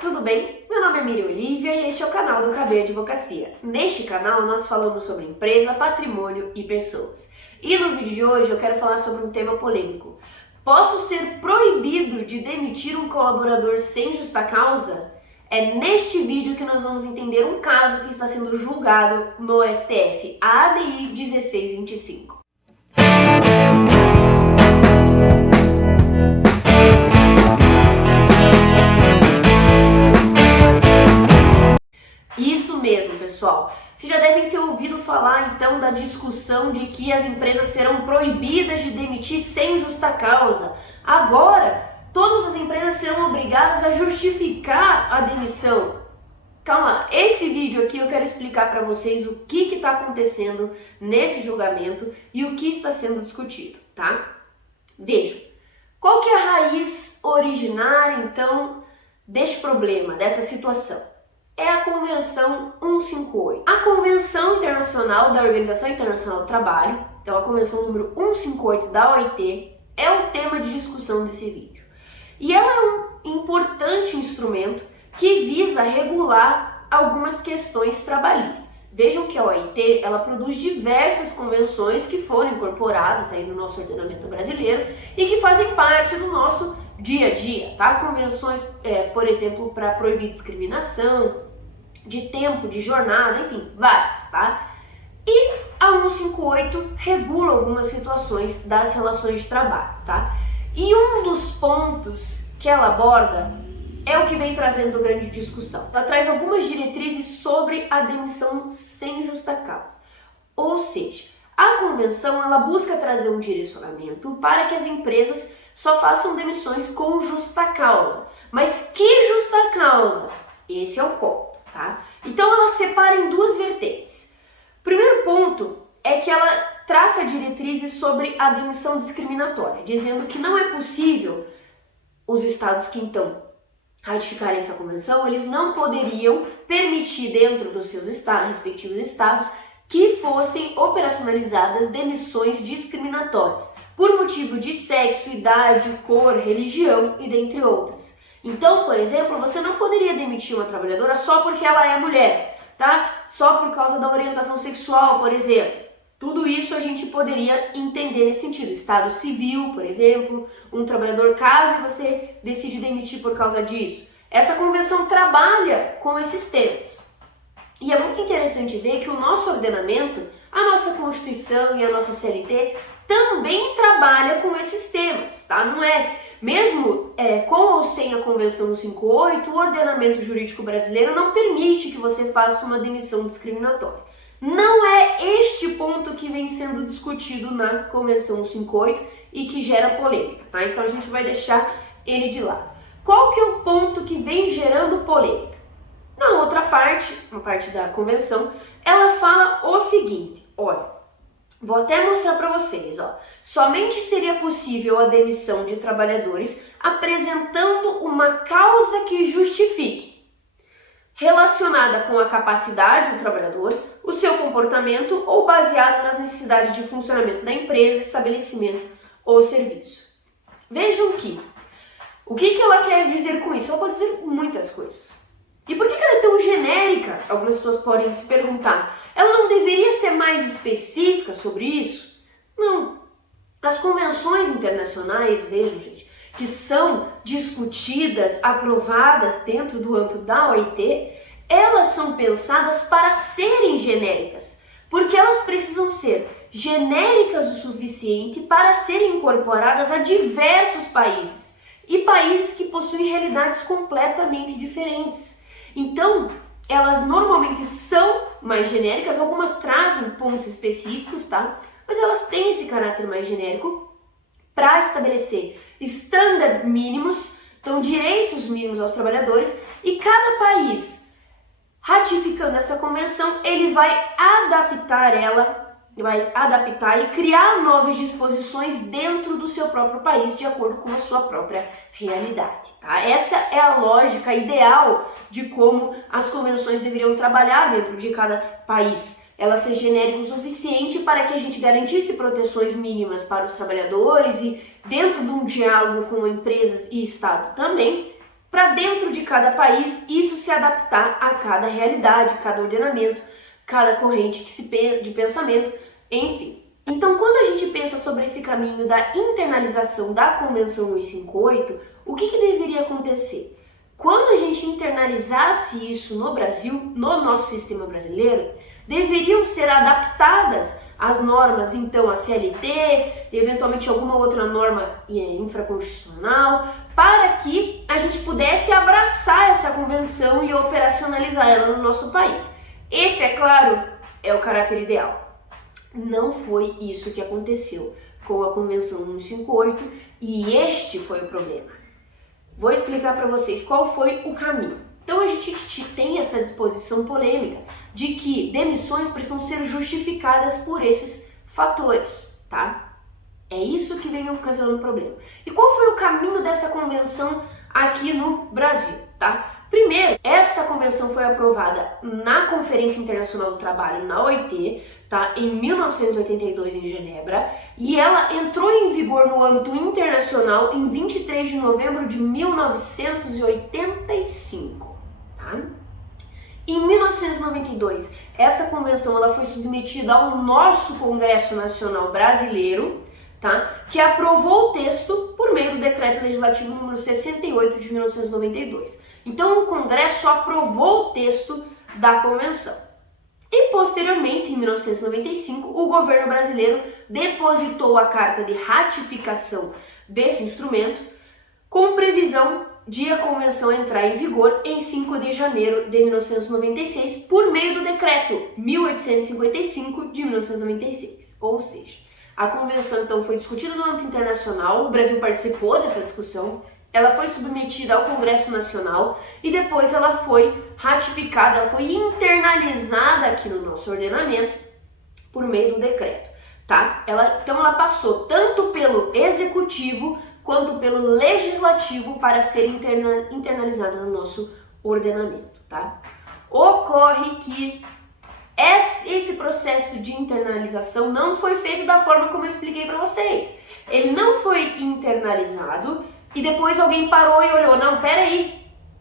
tudo bem? Meu nome é Miriam Olivia e este é o canal do KB Advocacia. Neste canal nós falamos sobre empresa, patrimônio e pessoas. E no vídeo de hoje eu quero falar sobre um tema polêmico. Posso ser proibido de demitir um colaborador sem justa causa? É neste vídeo que nós vamos entender um caso que está sendo julgado no STF, a ADI 1625. Isso mesmo, pessoal. Vocês já devem ter ouvido falar, então, da discussão de que as empresas serão proibidas de demitir sem justa causa. Agora, todas as empresas serão obrigadas a justificar a demissão. Calma lá, esse vídeo aqui eu quero explicar para vocês o que está acontecendo nesse julgamento e o que está sendo discutido, tá? Vejam, qual que é a raiz originária, então, deste problema, dessa situação? É a Convenção 158. A Convenção Internacional da Organização Internacional do Trabalho, então a Convenção número 158 da OIT, é o tema de discussão desse vídeo. E ela é um importante instrumento que visa regular algumas questões trabalhistas. Vejam que a OIT, ela produz diversas convenções que foram incorporadas aí no nosso ordenamento brasileiro e que fazem parte do nosso dia a dia, tá? Convenções, por exemplo, para proibir discriminação, de tempo, de jornada, enfim, várias, tá? E a 158 regula algumas situações das relações de trabalho, tá? E um dos pontos que ela aborda é o que vem trazendo grande discussão. Ela traz algumas diretrizes sobre a demissão sem justa causa. Ou seja, a convenção ela busca trazer um direcionamento para que as empresas só façam demissões com justa causa. Mas que justa causa? Esse é o ponto. Tá? Então ela separa em duas vertentes. O primeiro ponto é que ela traça diretrizes sobre a demissão discriminatória, dizendo que não é possível os estados que então ratificarem essa convenção, eles não poderiam permitir dentro dos seus respectivos estados que fossem operacionalizadas demissões discriminatórias por motivo de sexo, idade, cor, religião e dentre outras. Então, por exemplo, você não poderia demitir uma trabalhadora só porque ela é mulher, tá? Só por causa da orientação sexual, por exemplo. Tudo isso a gente poderia entender nesse sentido. Estado civil, por exemplo, um trabalhador casa e você decide demitir por causa disso. Essa convenção trabalha com esses temas. E é muito interessante ver que o nosso ordenamento, a nossa Constituição e a nossa CLT também trabalha com esses temas, tá? Não é... Mesmo com ou sem a Convenção 158, o ordenamento jurídico brasileiro não permite que você faça uma demissão discriminatória. Não é este ponto que vem sendo discutido na Convenção 158 e que gera polêmica, tá? Então a gente vai deixar ele de lado. Qual que é o ponto que vem gerando polêmica? Na outra parte, uma parte da Convenção, ela fala o seguinte, olha, vou até mostrar para vocês, ó. Somente seria possível a demissão de trabalhadores apresentando uma causa que justifique, relacionada com a capacidade do trabalhador, o seu comportamento ou baseado nas necessidades de funcionamento da empresa, estabelecimento ou serviço. Vejam que, o que ela quer dizer com isso? Ela pode dizer muitas coisas. E por que ela é tão genérica? Algumas pessoas podem se perguntar. Ela não deveria ser mais específica sobre isso? Não. As convenções internacionais, vejam, gente, que são discutidas, aprovadas dentro do âmbito da OIT, elas são pensadas para serem genéricas, porque elas precisam ser genéricas o suficiente para serem incorporadas a diversos países, e países que possuem realidades completamente diferentes. Então, elas normalmente são mais genéricas, algumas trazem pontos específicos, tá? Mas elas têm esse caráter mais genérico para estabelecer estándares mínimos, então direitos mínimos aos trabalhadores, e cada país, ratificando essa convenção, ele vai adaptar e criar novas disposições dentro do seu próprio país, de acordo com a sua própria realidade, tá? Essa é a lógica ideal de como as convenções deveriam trabalhar dentro de cada país. Ela ser genérica o suficiente para que a gente garantisse proteções mínimas para os trabalhadores e dentro de um diálogo com empresas e Estado também, para dentro de cada país isso se adaptar a cada realidade, cada ordenamento, cada corrente de pensamento, enfim. Então, quando a gente pensa sobre esse caminho da internalização da Convenção 158, o que deveria acontecer? Quando a gente internalizasse isso no Brasil, no nosso sistema brasileiro, deveriam ser adaptadas as normas, então a CLT, eventualmente alguma outra norma infraconstitucional, para que a gente pudesse abraçar essa convenção e operacionalizar ela no nosso país. Esse, é claro, é o caráter ideal. Não foi isso que aconteceu com a Convenção 158 e este foi o problema. Vou explicar para vocês qual foi o caminho. Então a gente tem essa disposição polêmica de que demissões precisam ser justificadas por esses fatores, tá? É isso que vem ocasionando o problema. E qual foi o caminho dessa convenção aqui no Brasil, tá? Primeiro, essa convenção foi aprovada na Conferência Internacional do Trabalho, na OIT, tá? Em 1982 em Genebra, e ela entrou em vigor no âmbito internacional em 23 de novembro de 1985, tá? Em 1992, essa convenção ela foi submetida ao nosso Congresso Nacional Brasileiro, tá? Que aprovou o texto por meio do Decreto Legislativo número 68 de 1992. Então o Congresso aprovou o texto da convenção. E posteriormente, em 1995, o governo brasileiro depositou a carta de ratificação desse instrumento com previsão de a convenção entrar em vigor em 5 de janeiro de 1996 por meio do decreto 1855 de 1996. Ou seja, a convenção então foi discutida no âmbito internacional, o Brasil participou dessa discussão, ela foi submetida ao Congresso Nacional e depois ela foi ratificada, ela foi internalizada aqui no nosso ordenamento por meio do decreto, tá? Então ela passou tanto pelo Executivo quanto pelo Legislativo para ser internalizada no nosso ordenamento, tá? Ocorre que esse processo de internalização não foi feito da forma como eu expliquei para vocês. Ele não foi internalizado e depois alguém parou e olhou, não, peraí,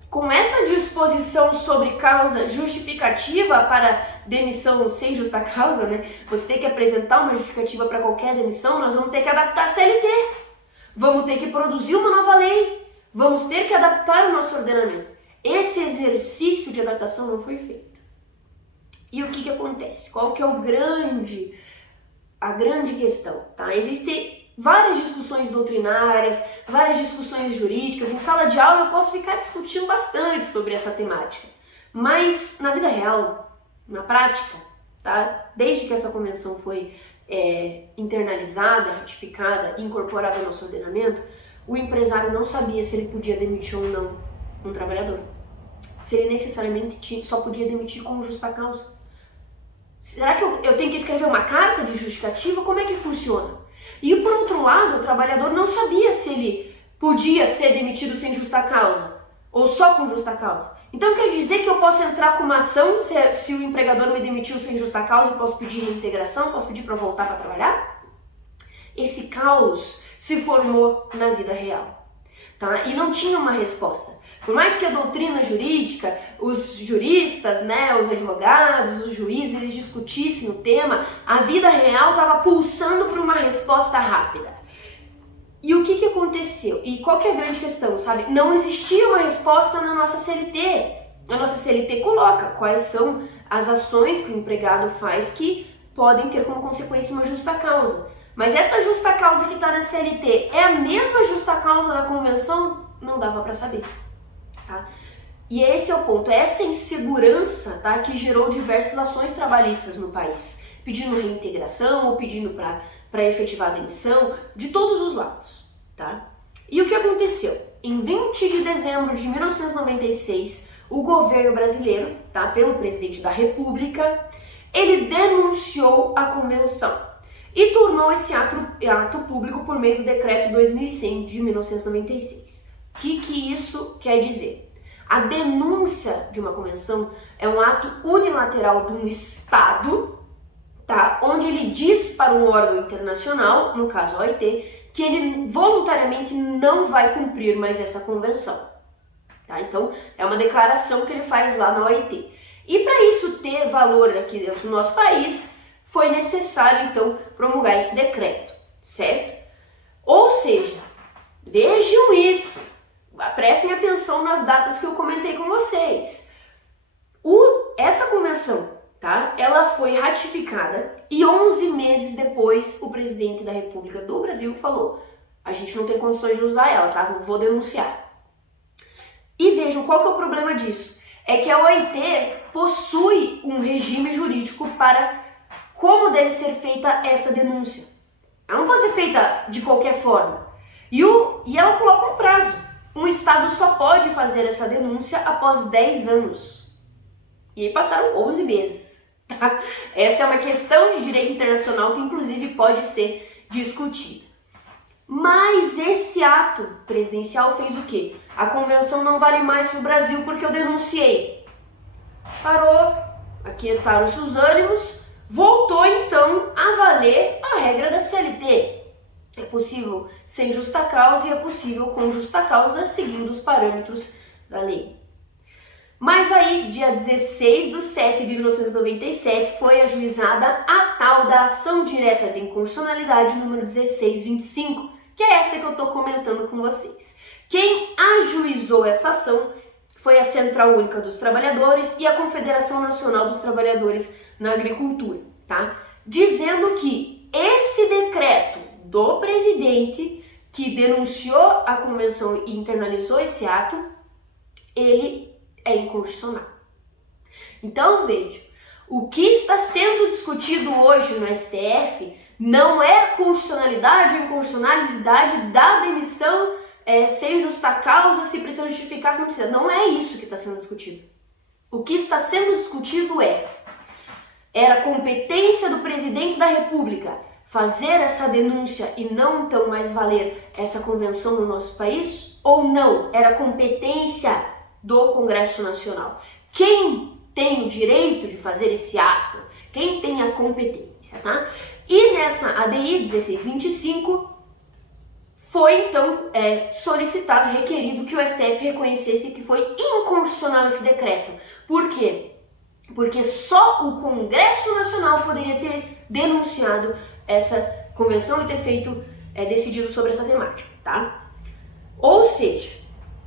com essa disposição sobre causa justificativa para demissão sem justa causa, né? Você tem que apresentar uma justificativa para qualquer demissão, nós vamos ter que adaptar a CLT, vamos ter que produzir uma nova lei, vamos ter que adaptar o nosso ordenamento. Esse exercício de adaptação não foi feito. E o que acontece? Qual que é a grande questão, tá? Existem várias discussões doutrinárias, várias discussões jurídicas. Em sala de aula eu posso ficar discutindo bastante sobre essa temática. Mas na vida real, na prática, tá? Desde que essa convenção foi internalizada, ratificada, incorporada ao nosso ordenamento, o empresário não sabia se ele podia demitir ou não um trabalhador. Se ele necessariamente só podia demitir com justa causa. Será que eu tenho que escrever uma carta de justificativa? Como é que funciona? E por outro lado, o trabalhador não sabia se ele podia ser demitido sem justa causa ou só com justa causa. Então quer dizer que eu posso entrar com uma ação se o empregador me demitiu sem justa causa, eu posso pedir reintegração, posso pedir para voltar para trabalhar? Esse caos se formou na vida real, tá? E não tinha uma resposta. Por mais que a doutrina jurídica, os juristas, né, os advogados, os juízes, eles discutissem o tema, a vida real estava pulsando para uma resposta rápida. E o que aconteceu? E qual que é a grande questão, sabe? Não existia uma resposta na nossa CLT. A nossa CLT coloca quais são as ações que o empregado faz que podem ter como consequência uma justa causa. Mas essa justa causa que está na CLT é a mesma justa causa da convenção? Não dava para saber. Tá? E esse é o ponto, é essa insegurança, tá, que gerou diversas ações trabalhistas no país, pedindo reintegração ou pedindo para efetivar a demissão, de todos os lados. Tá? E o que aconteceu? Em 20 de dezembro de 1996, o governo brasileiro, tá, pelo presidente da República, ele denunciou a convenção e tornou esse ato público por meio do decreto 2100 de 1996. O que isso quer dizer? A denúncia de uma convenção é um ato unilateral de um Estado, tá? Onde ele diz para um órgão internacional, no caso a OIT, que ele voluntariamente não vai cumprir mais essa convenção. tá? Então, é uma declaração que ele faz lá na OIT. E para isso ter valor aqui dentro do nosso país, foi necessário, então, promulgar esse decreto, certo? Ou seja, vejam isso, prestem atenção nas datas que eu comentei com vocês. Essa convenção, tá? Ela foi ratificada e 11 meses depois o presidente da República do Brasil falou: a gente não tem condições de usar ela, tá? Vou denunciar. E vejam, qual que é o problema disso? É que a OIT possui um regime jurídico para como deve ser feita essa denúncia. Ela não pode ser feita de qualquer forma. E ela coloca um prazo. Um Estado só pode fazer essa denúncia após 10 anos. E aí passaram 11 meses. Tá? Essa é uma questão de direito internacional que inclusive pode ser discutida. Mas esse ato presidencial fez o quê? A convenção não vale mais para o Brasil porque eu denunciei. Parou, aquietaram-se os ânimos, voltou então a valer a regra da CLT. É possível sem justa causa e é possível com justa causa, seguindo os parâmetros da lei. Mas aí, dia 16/7/1997, foi ajuizada a tal da ação direta de inconstitucionalidade número 1625, que é essa que eu estou comentando com vocês. Quem ajuizou essa ação foi a Central Única dos Trabalhadores e a Confederação Nacional dos Trabalhadores na Agricultura, tá? Dizendo que esse decreto do presidente que denunciou a convenção e internalizou esse ato, ele é inconstitucional. Então, veja, o que está sendo discutido hoje no STF não é a constitucionalidade ou inconstitucionalidade da demissão sem justa causa, se precisa justificar, se não precisa. Não é isso que está sendo discutido. O que está sendo discutido era a competência do presidente da República fazer essa denúncia e não então mais valer essa convenção no nosso país ou não? Era competência do Congresso Nacional. Quem tem o direito de fazer esse ato? Quem tem a competência, tá? E nessa ADI 1625 foi então solicitado, requerido que o STF reconhecesse que foi inconstitucional esse decreto. Por quê? Porque só o Congresso Nacional poderia ter denunciado essa convenção e ter decidido sobre essa temática, tá? Ou seja,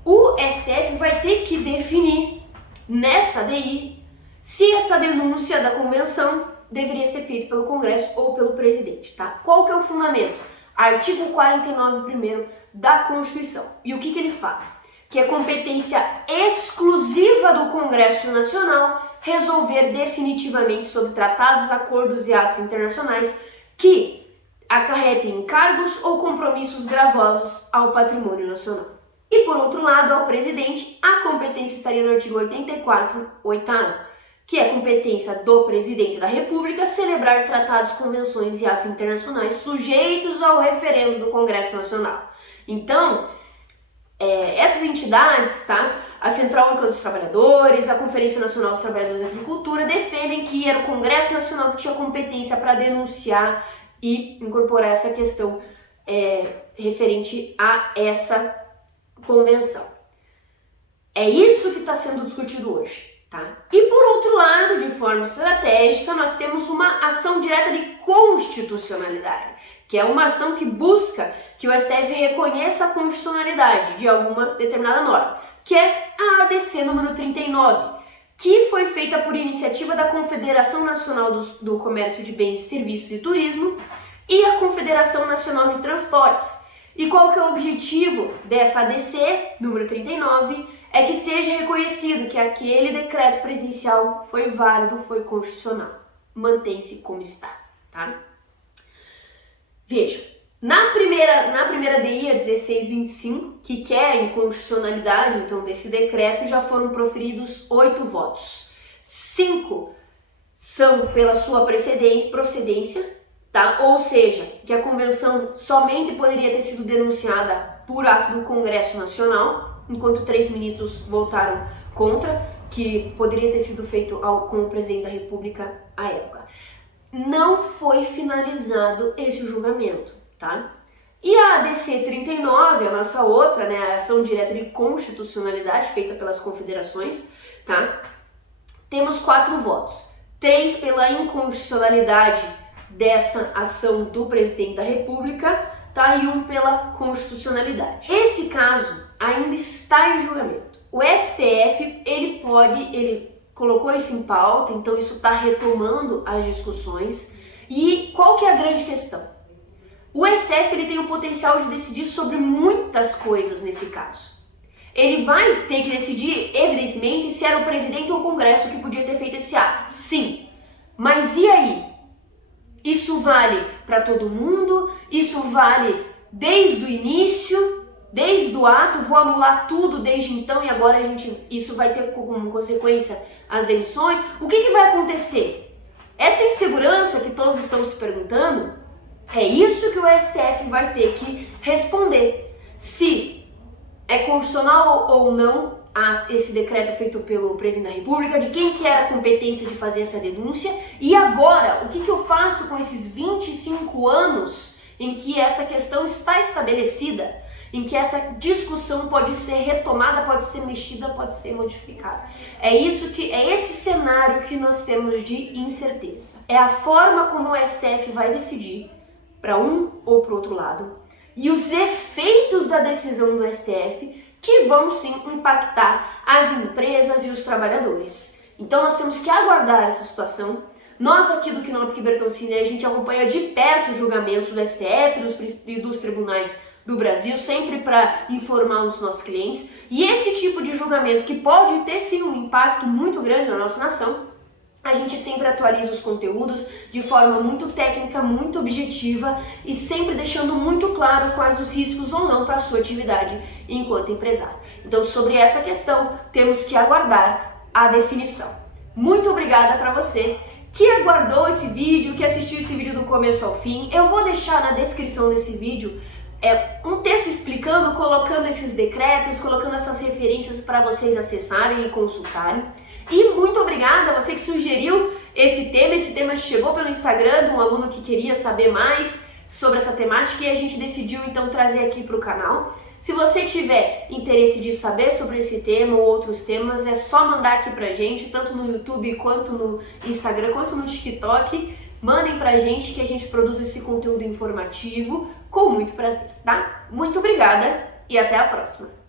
o STF vai ter que definir nessa ADI se essa denúncia da convenção deveria ser feita pelo Congresso ou pelo presidente, tá? Qual que é o fundamento? Artigo 49 primeiro da Constituição. E o que ele fala? Que é competência exclusiva do Congresso Nacional resolver definitivamente sobre tratados, acordos e atos internacionais que acarretem encargos ou compromissos gravosos ao patrimônio nacional. E por outro lado, ao presidente, a competência estaria no artigo 84, oitavo, que é a competência do presidente da República celebrar tratados, convenções e atos internacionais sujeitos ao referendo do Congresso Nacional. Então, essas entidades, tá? A Central Única dos Trabalhadores, a Conferência Nacional dos Trabalhadores da Agricultura, defendem que era o Congresso Nacional que tinha competência para denunciar e incorporar essa questão referente a essa convenção. É isso que está sendo discutido hoje. Tá? E por outro lado, de forma estratégica, nós temos uma ação direta de constitucionalidade, que é uma ação que busca que o STF reconheça a constitucionalidade de alguma determinada norma, que é a ADC número 39, que foi feita por iniciativa da Confederação Nacional do Comércio de Bens, Serviços e Turismo e a Confederação Nacional de Transportes. E qual que é o objetivo dessa ADC número 39? É que seja reconhecido que aquele decreto presidencial foi válido, foi constitucional. Mantém-se como está, tá? Veja, na primeira DI, a 1625, que quer a inconstitucionalidade, então, desse decreto, já foram proferidos 8 votos. 5 são pela sua procedência, tá? Ou seja, que a convenção somente poderia ter sido denunciada por ato do Congresso Nacional, enquanto 3 ministros votaram contra, que poderia ter sido feito com o presidente da República à época. Não foi finalizado esse julgamento, tá? E a ADC 39, a nossa outra, né, a ação direta de constitucionalidade feita pelas confederações, tá? Temos 4 votos. 3 pela inconstitucionalidade dessa ação do presidente da República, tá? E 1 pela constitucionalidade. Esse caso ainda está em julgamento. O STF, ele colocou isso em pauta, então isso está retomando as discussões. E qual que é a grande questão? O STF ele tem o potencial de decidir sobre muitas coisas nesse caso. Ele vai ter que decidir, evidentemente, se era o presidente ou o Congresso que podia ter feito esse ato. Sim. Mas e aí? Isso vale para todo mundo? Isso vale desde o início, desde o ato? Vou anular tudo desde então e agora isso vai ter como consequência as demissões? O que vai acontecer? Essa insegurança que todos estão se perguntando, é isso que o STF vai ter que responder. Se é constitucional ou não esse decreto feito pelo presidente da República, de quem que era a competência de fazer essa denúncia, e agora, o que eu faço com esses 25 anos em que essa questão está estabelecida, em que essa discussão pode ser retomada, pode ser mexida, pode ser modificada. É esse cenário que nós temos de incerteza. É a forma como o STF vai decidir para um ou para o outro lado, e os efeitos da decisão do STF que vão sim impactar as empresas e os trabalhadores. Então nós temos que aguardar essa situação. Nós aqui do Knopf Bertoncini, a gente acompanha de perto os julgamentos do STF e dos tribunais do Brasil, sempre para informar os nossos clientes. E esse tipo de julgamento, que pode ter sim um impacto muito grande na nossa nação, a gente sempre atualiza os conteúdos de forma muito técnica, muito objetiva e sempre deixando muito claro quais os riscos ou não para a sua atividade enquanto empresário. Então, sobre essa questão, temos que aguardar a definição. Muito obrigada para você que aguardou esse vídeo, que assistiu esse vídeo do começo ao fim. Eu vou deixar na descrição desse vídeo um texto explicando, colocando esses decretos, colocando essas referências para vocês acessarem e consultarem. E muito obrigada a você que sugeriu esse tema chegou pelo Instagram de um aluno que queria saber mais sobre essa temática e a gente decidiu então trazer aqui para o canal. Se você tiver interesse de saber sobre esse tema ou outros temas, é só mandar aqui pra gente, tanto no YouTube, quanto no Instagram, quanto no TikTok. Mandem pra gente que a gente produz esse conteúdo informativo com muito prazer, tá? Muito obrigada e até a próxima!